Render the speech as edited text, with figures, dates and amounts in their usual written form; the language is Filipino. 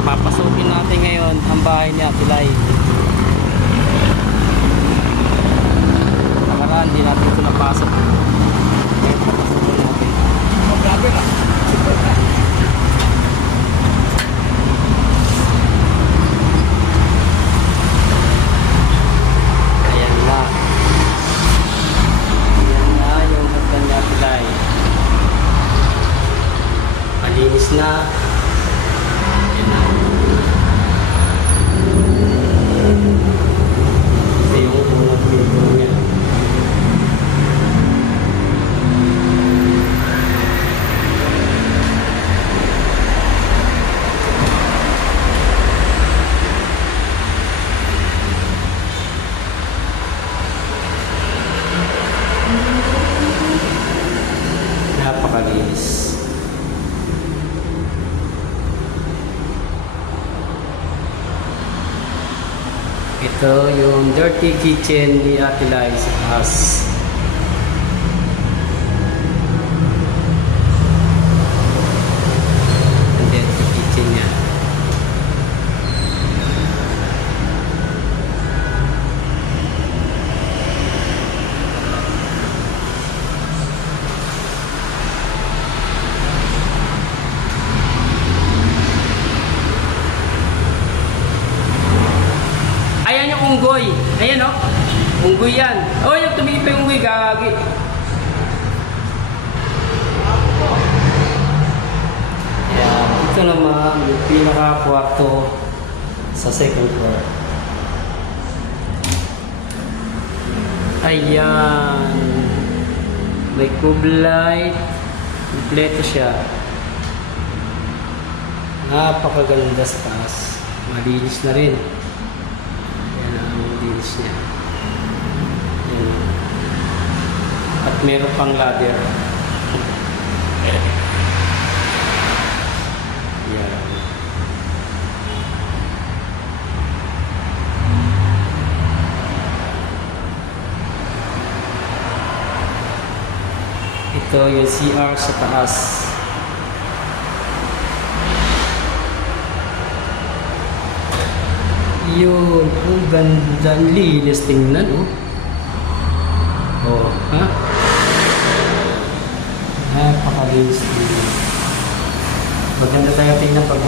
Papasukin natin ngayon ang bahay ni Ate Lai. Nakaraan, hindi natin ito napasok. Ngayon, papasukin natin. Ayan na. Ayan na yung hagdan ni Ate Lai. Malinis na. Ayan na. Ito yung unang pinto niya. Napakalinis. Ito yung dirty kitchen ni Ate Lai sa taas. Ang dirty kitchen niya. Ayan yung unggoy. Ayan o. Unggoy yan. Oh, yung tumingin pa yung unggoy. Gagi. Ayan. Ito naman yung pinaka-kwarto sa second floor. Ayan. May cube light. Kompleto siya. Napakaganda sa taas. Malinis na rin. Niya. Ayan. At meron pang ladder. Ayan. Ito yung CR sa taas. Yun, ang ganda, linis tingnan, oh. Oh, ha? Napakalinis tingnan. Maganda tayo tingnan pag